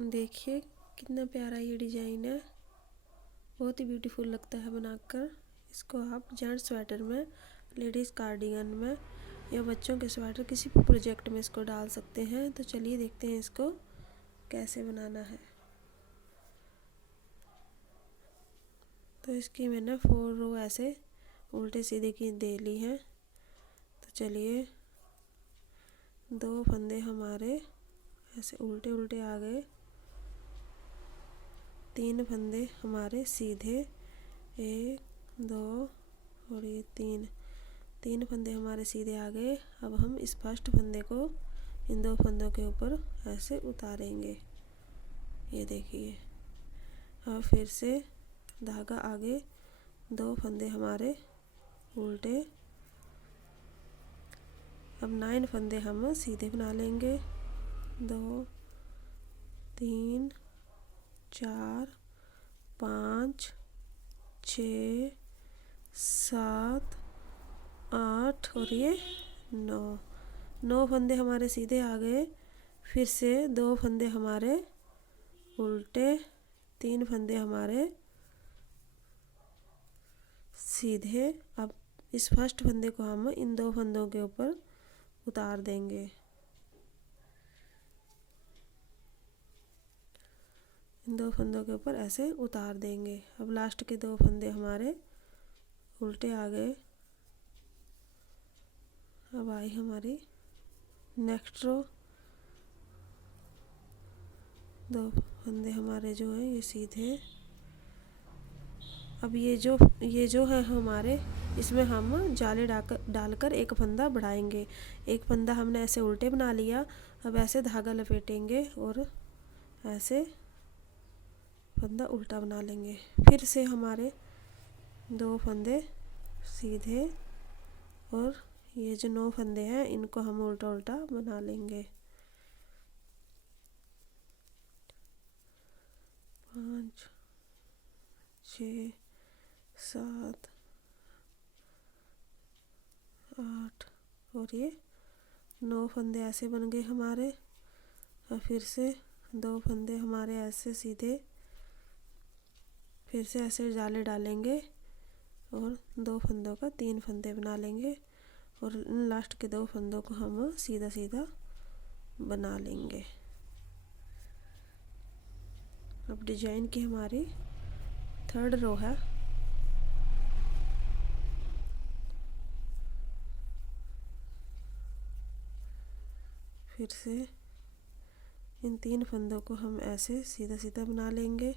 देखिए कितना प्यारा ये डिज़ाइन है, बहुत ही ब्यूटीफुल लगता है बनाकर। इसको आप जेंट्स स्वेटर में, लेडीज़ कार्डिगन में या बच्चों के स्वेटर किसी भी प्रोजेक्ट में इसको डाल सकते हैं। तो चलिए देखते हैं इसको कैसे बनाना है। तो इसकी मैंने 4 रो ऐसे उल्टे सीधे की दे ली हैं। तो चलिए 2 फंदे हमारे ऐसे उल्टे उल्टे आ गए, 3 फंदे हमारे सीधे, 1 2 और ये 3 फंदे हमारे सीधे आ गए। अब हम इस फर्स्ट फंदे को इन 2 फंदों के ऊपर ऐसे उतारेंगे, ये देखिए। अब फिर से धागा आगे, 2 फंदे हमारे उल्टे। अब 9 फंदे हम सीधे बना लेंगे, 2 3 4 5 6 7 8 और ये 9 फंदे हमारे सीधे आ गए। फिर से 2 फंदे हमारे उल्टे, 3 फंदे हमारे सीधे। अब इस फर्स्ट फंदे को हम इन 2 फंदों के ऊपर उतार देंगे, इन 2 फंदों के ऊपर ऐसे उतार देंगे। अब लास्ट के 2 फंदे हमारे उल्टे आ गए। अब आई हमारी नेक्स्ट रो, 2 फंदे हमारे जो हैं ये सीधे। अब ये जो है हमारे, इसमें हम जाले डालकर एक फंदा बढ़ाएंगे। एक फंदा हमने ऐसे उल्टे बना लिया। अब ऐसे धागा लपेटेंगे और ऐसे फंदा उल्टा बना लेंगे। फिर से हमारे 2 फंदे सीधे और ये जो 9 फंदे हैं इनको हम उल्टा उल्टा बना लेंगे। 5 6 7 8 और ये 9 फंदे ऐसे बन गए हमारे। और फिर से 2 फंदे हमारे ऐसे सीधे, फिर से ऐसे जाले डालेंगे और 2 फंदों का 3 फंदे बना लेंगे और लास्ट के 2 फंदों को हम सीधा सीधा बना लेंगे। अब डिजाइन की हमारी 3rd रो है। फिर से इन 3 फंदों को हम ऐसे सीधा सीधा बना लेंगे।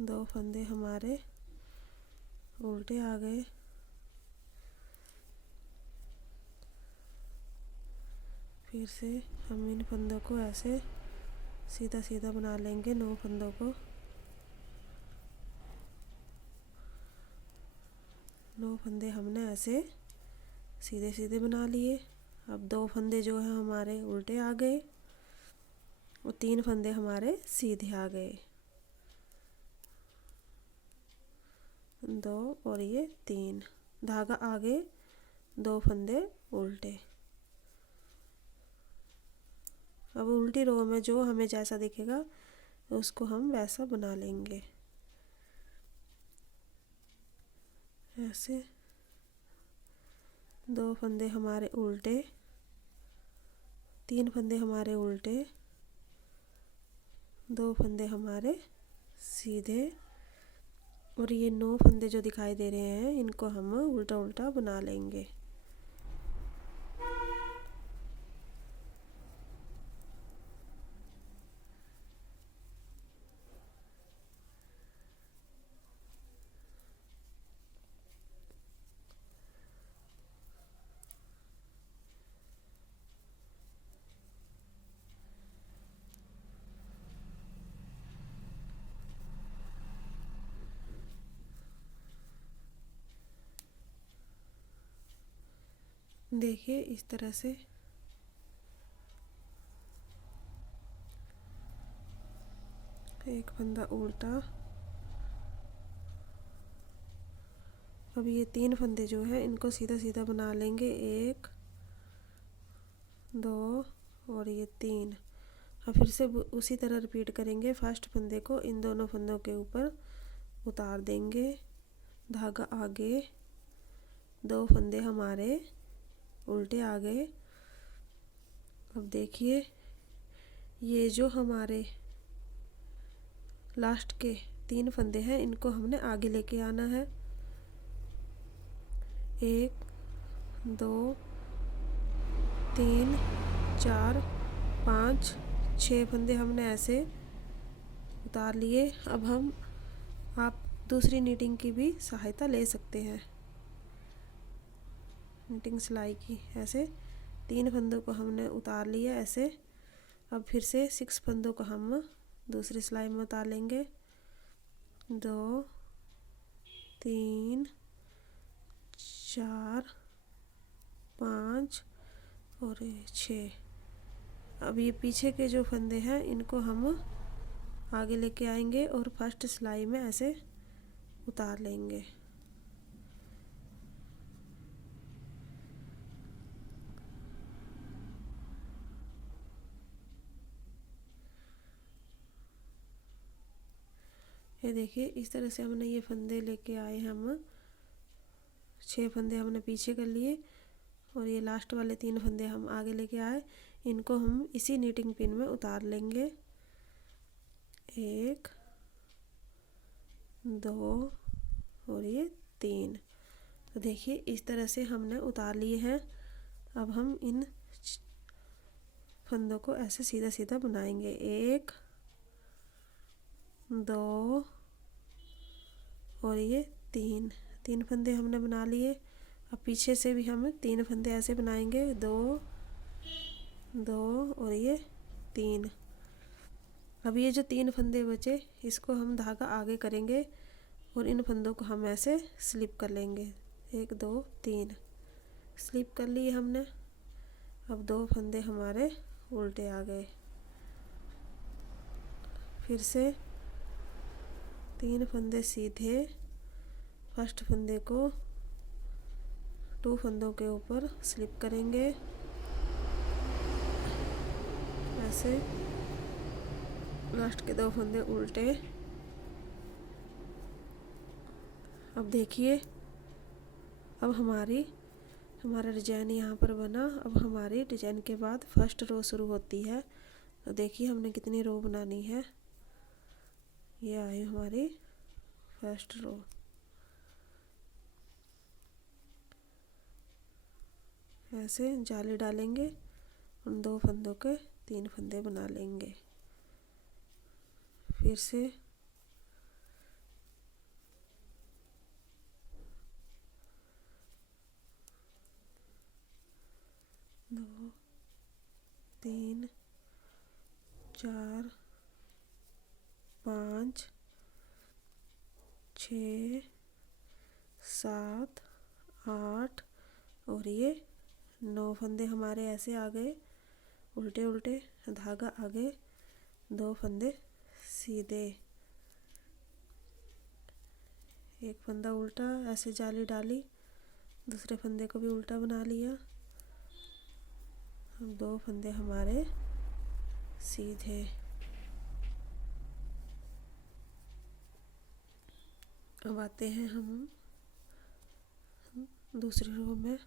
2 फंदे हमारे उल्टे आ गए। फिर से हम इन फंदों को ऐसे सीधा सीधा बना लेंगे, 9 फंदों को। 9 फंदे हमने ऐसे सीधे सीधे बना लिए। अब 2 फंदे जो है हमारे उल्टे आ गए और 3 फंदे हमारे सीधे आ गए, 2 और ये 3। धागा आगे, 2 फंदे उल्टे। अब उल्टी रो में जो हमें जैसा दिखेगा उसको हम वैसा बना लेंगे। ऐसे 2 फंदे हमारे उल्टे, 3 फंदे हमारे उल्टे, 2 फंदे हमारे सीधे और ये 9 फंदे जो दिखाई दे रहे हैं इनको हम उल्टा उल्टा बना लेंगे। देखिए इस तरह से एक फंदा उल्टा। अब ये 3 फंदे जो हैं इनको सीधा सीधा बना लेंगे, 1 2 और ये 3। अब फिर से उसी तरह रिपीट करेंगे। फर्स्ट फंदे को इन दोनों फंदों के ऊपर उतार देंगे, धागा आगे, 2 फंदे हमारे उल्टे आ गए। अब देखिए ये जो हमारे लास्ट के 3 फंदे हैं इनको हमने आगे लेके आना है। 1 2 3 4 5 6 फंदे हमने ऐसे उतार लिए। अब आप दूसरी नीटिंग की भी सहायता ले सकते हैं, नीटिंग सिलाई की। ऐसे 3 फंदों को हमने उतार लिया ऐसे। अब फिर से 6 फंदों को हम दूसरी सिलाई में उतार लेंगे। 2 3 4 5 और 6। अब ये पीछे के जो फंदे हैं इनको हम आगे लेके आएंगे और फर्स्ट सिलाई में ऐसे उतार लेंगे। ये देखिए इस तरह से हमने ये फंदे लेके आए हैं। हम 6 फंदे हमने पीछे कर लिए और ये लास्ट वाले 3 फंदे हम आगे लेके आए। इनको हम इसी नीटिंग पिन में उतार लेंगे। 1 2 और ये 3। तो देखिए इस तरह से हमने उतार लिए हैं। अब हम इन फंदों को ऐसे सीधा सीधा बनाएंगे। 1 2 और ये 3 फंदे हमने बना लिए। अब पीछे से भी हम 3 फंदे ऐसे बनाएंगे। 2 2 और ये 3। अब ये जो 3 फंदे बचे इसको हम धागा आगे करेंगे और इन फंदों को हम ऐसे स्लिप कर लेंगे। 1 2 3 स्लिप कर लिए हमने। अब 2 फंदे हमारे उल्टे आ गए। फिर से 3 फंदे सीधे, फर्स्ट फंदे को 2 फंदों के ऊपर स्लिप करेंगे ऐसे। लास्ट के 2 फंदे उल्टे। अब देखिए अब हमारा डिजाइन यहाँ पर बना। अब हमारी डिजाइन के बाद फर्स्ट रो शुरू होती है। तो देखिए हमने कितनी रो बनानी है। ये आई हमारी फर्स्ट रो। ऐसे जाली डालेंगे, उन 2 फंदों के 3 फंदे बना लेंगे। फिर से 2 3 4 5 6 7 8 और ये 9 फंदे हमारे ऐसे आ गए उल्टे उल्टे, धागा आगे, 2 फंदे सीधे, एक फंदा उल्टा, ऐसे जाली डाली, दूसरे फंदे को भी उल्टा बना लिया। 2 फंदे हमारे सीधे। अब आते हैं हम दूसरी रो में।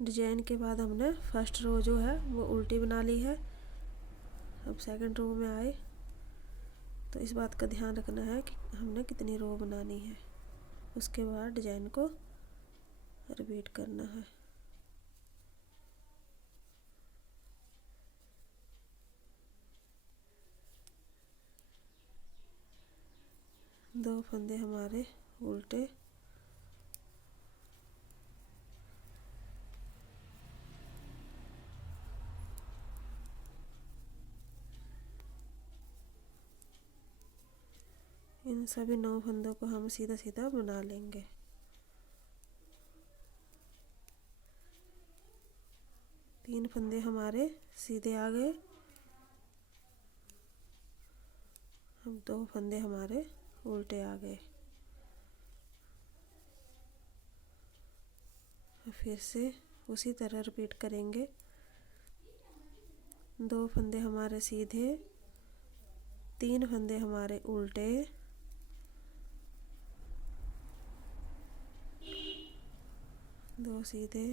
डिजाइन के बाद हमने फर्स्ट रो जो है वो उल्टी बना ली है। अब सेकंड रो में आए तो इस बात का ध्यान रखना है कि हमने कितनी रो बनानी है, उसके बाद डिजाइन को रिपीट करना है। दो फंदे हमारे उल्टे, इन सभी 9 फंदों को हम सीधा सीधा बना लेंगे। तीन फंदे हमारे सीधे आ गए। अब 2 फंदे हमारे उल्टे आ गए। फिर से उसी तरह रिपीट करेंगे। 2 फंदे हमारे सीधे, 3 फंदे हमारे उल्टे, 2 सीधे,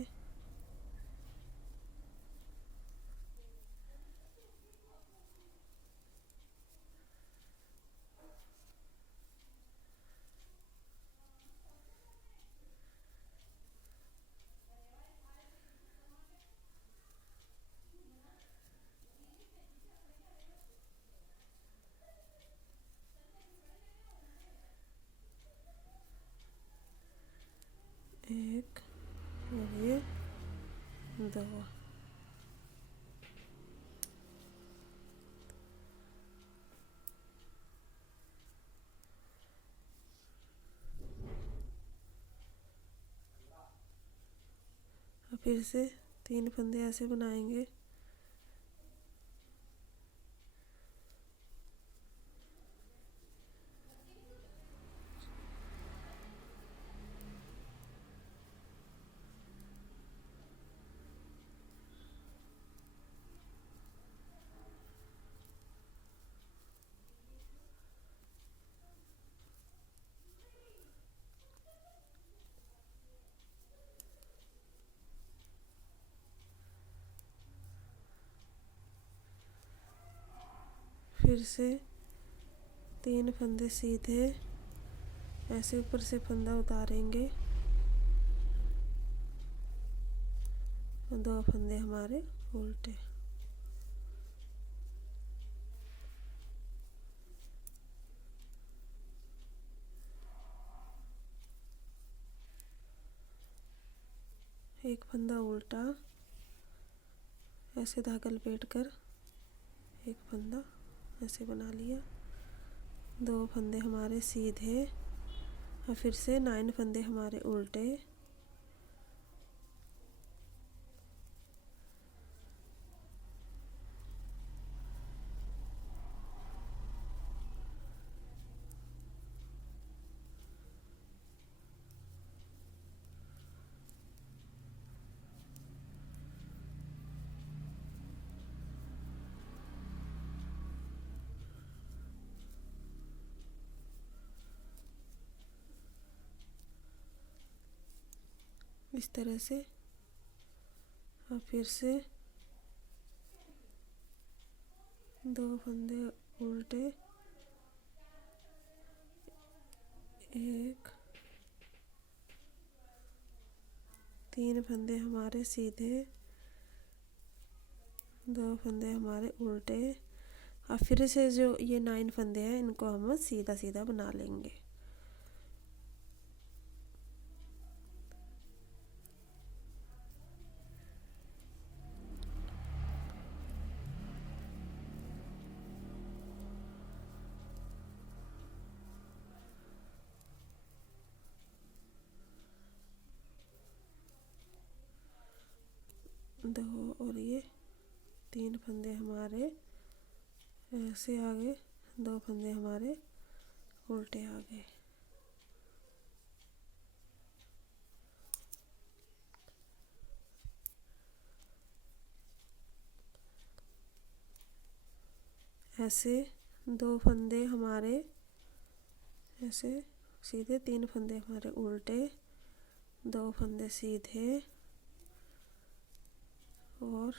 एक और ये 2। फिर से 3 फंदे ऐसे बनाएंगे। फिर से 3 फंदे सीधे, ऐसे ऊपर से फंदा उतारेंगे और 2 फंदे हमारे उल्टे। एक फंदा उल्टा, ऐसे धागा लपेट कर एक फंदा ऐसे बना लिया। 2 फंदे हमारे सीधे और फिर से 9 फंदे हमारे उल्टे, इस तरह से। और फिर से 2 फंदे उल्टे, एक, 3 फंदे हमारे सीधे, 2 फंदे हमारे उल्टे। और फिर से जो ये 9 फंदे हैं इनको हम सीधा सीधा बना लेंगे। दो और ये 3 फंदे हमारे ऐसे आ गए, 2 फंदे हमारे उल्टे आ गए। ऐसे 2 फंदे हमारे ऐसे सीधे, 3 फंदे हमारे उल्टे, 2 फंदे सीधे और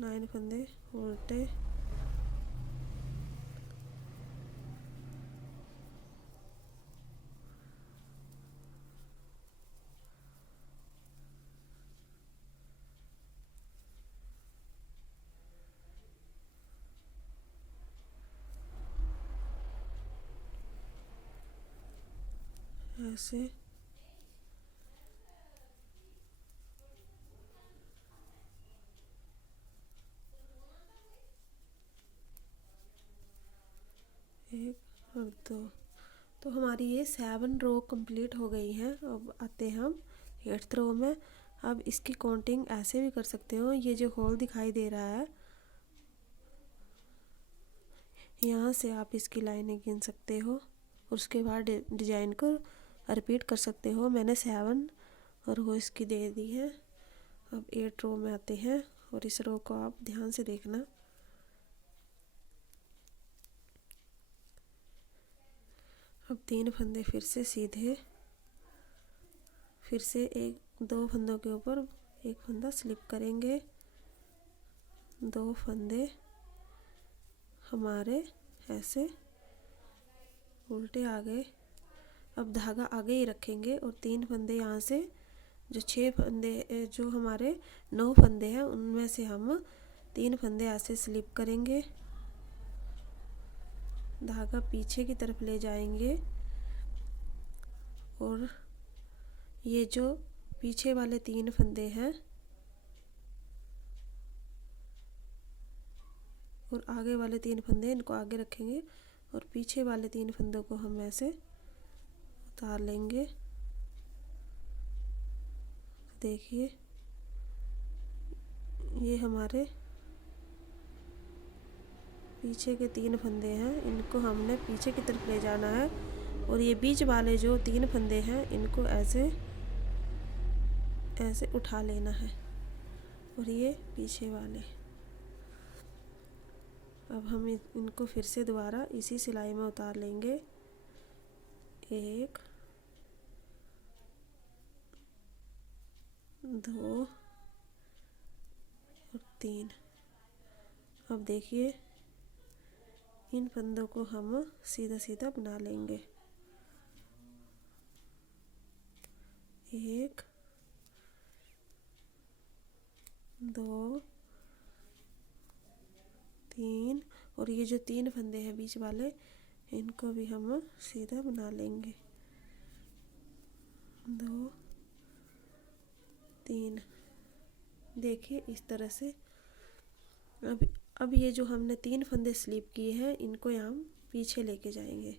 9 फंदे उल्टे। ऐसे एक और 2। तो हमारी ये 7 रो कंप्लीट हो गई हैं। अब आते हैं हम 8th रो में। अब इसकी काउंटिंग ऐसे भी कर सकते हो। ये जो होल दिखाई दे रहा है, यहाँ से आप इसकी लाइनें गिन सकते हो। उसके बाद डिजाइन को रिपीट कर सकते हो। मैंने 7 और वो इसकी दे दी है। अब 8 रो में आते हैं और इस रो को आप ध्यान से देखना। अब 3 फंदे फिर से सीधे, फिर से 2 फंदों के ऊपर एक फंदा स्लिप करेंगे। 2 फंदे हमारे ऐसे उल्टे आ गए। अब धागा आगे ही रखेंगे और 3 फंदे यहाँ से, जो 6 फंदे, जो हमारे 9 फंदे हैं उनमें से हम 3 फंदे ऐसे स्लिप करेंगे। धागा पीछे की तरफ ले जाएंगे और ये जो पीछे वाले 3 फंदे हैं और आगे वाले 3 फंदे, इनको आगे रखेंगे और पीछे वाले 3 फंदों को हम ऐसे उतार लेंगे। देखिए ये हमारे पीछे के 3 फंदे हैं, इनको हमने पीछे की तरफ ले जाना है और ये बीच वाले जो 3 फंदे हैं इनको ऐसे ऐसे उठा लेना है और ये पीछे वाले। अब हम इनको फिर से दोबारा इसी सिलाई में उतार लेंगे। 1 2 और 3। अब देखिए इन फंदों को हम सीधा सीधा बना लेंगे। 1 2 3 और ये जो 3 फंदे हैं बीच वाले, इनको भी हम सीधा बना लेंगे। 2 3। देखिए इस तरह से। अब ये जो हमने 3 फंदे स्लिप किए हैं इनको हम पीछे लेके जाएंगे।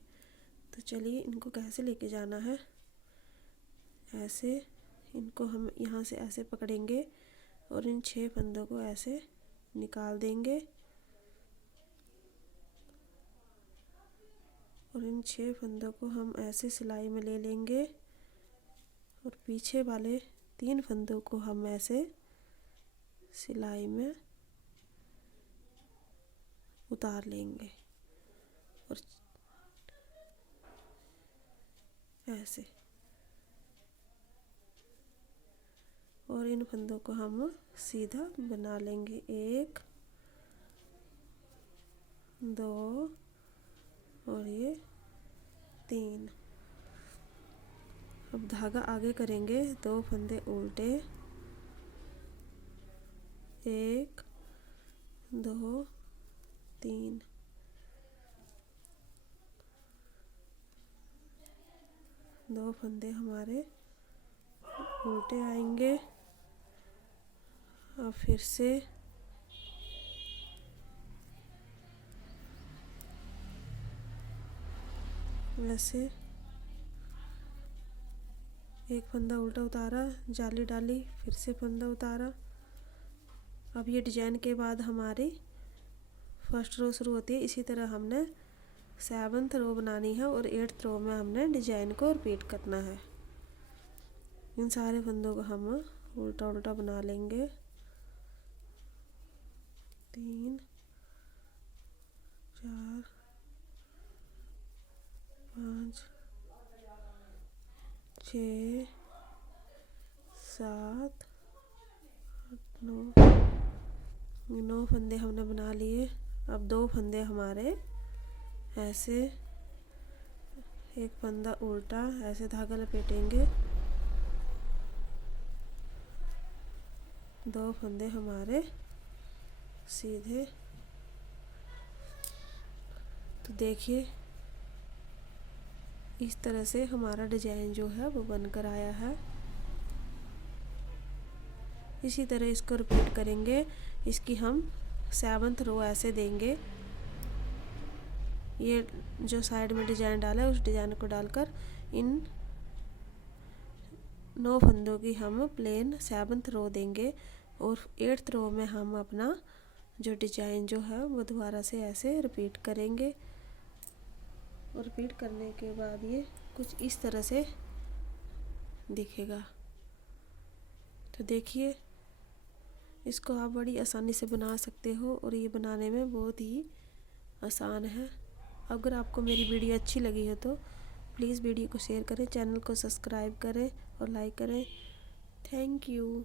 तो चलिए इनको कैसे लेके जाना है। ऐसे इनको हम यहाँ से ऐसे पकड़ेंगे और इन 6 फंदों को ऐसे निकाल देंगे और इन 6 फंदों को हम ऐसे सिलाई में ले लेंगे और पीछे वाले 3 फंदों को हम ऐसे सिलाई में उतार लेंगे और ऐसे, और इन फंदों को हम सीधा बना लेंगे। 1 2 और ये 3। अब धागा आगे करेंगे, 2 फंदे उल्टे, 1 2 3। 2 फंदे हमारे उल्टे आएंगे। अब फिर से ऐसे एक फंदा उल्टा उतारा, जाली डाली, फिर से फंदा उतारा। अब ये डिजाइन के बाद हमारी फर्स्ट रो शुरू होती है। इसी तरह हमने 7th रो बनानी है और 8th रो में हमने डिजाइन को रिपीट करना है। इन सारे फंदों को हम उल्टा उल्टा बना लेंगे। 3 4 5 6 7 8 9 फंदे हमने बना लिए। अब 2 फंदे हमारे ऐसे, एक फंदा उल्टा, ऐसे धागा लपेटेंगे। 2 फंदे हमारे सीधे। तो देखिए इस तरह से हमारा डिजाइन जो है वो बनकर आया है। इसी तरह इसको रिपीट करेंगे। इसकी हम 7th रो ऐसे देंगे। ये जो साइड में डिजाइन डाला है उस डिजाइन को डालकर इन 9 फंदों की हम प्लेन 7th रो देंगे और 8th रो में हम अपना जो डिजाइन जो है वो दोबारा से ऐसे रिपीट करेंगे। और रिपीट करने के बाद ये कुछ इस तरह से दिखेगा। तो देखिए, इसको आप बड़ी आसानी से बना सकते हो और ये बनाने में बहुत ही आसान है। अगर आपको मेरी वीडियो अच्छी लगी हो तो प्लीज़ वीडियो को शेयर करें, चैनल को सब्सक्राइब करें और लाइक करें। Thank you.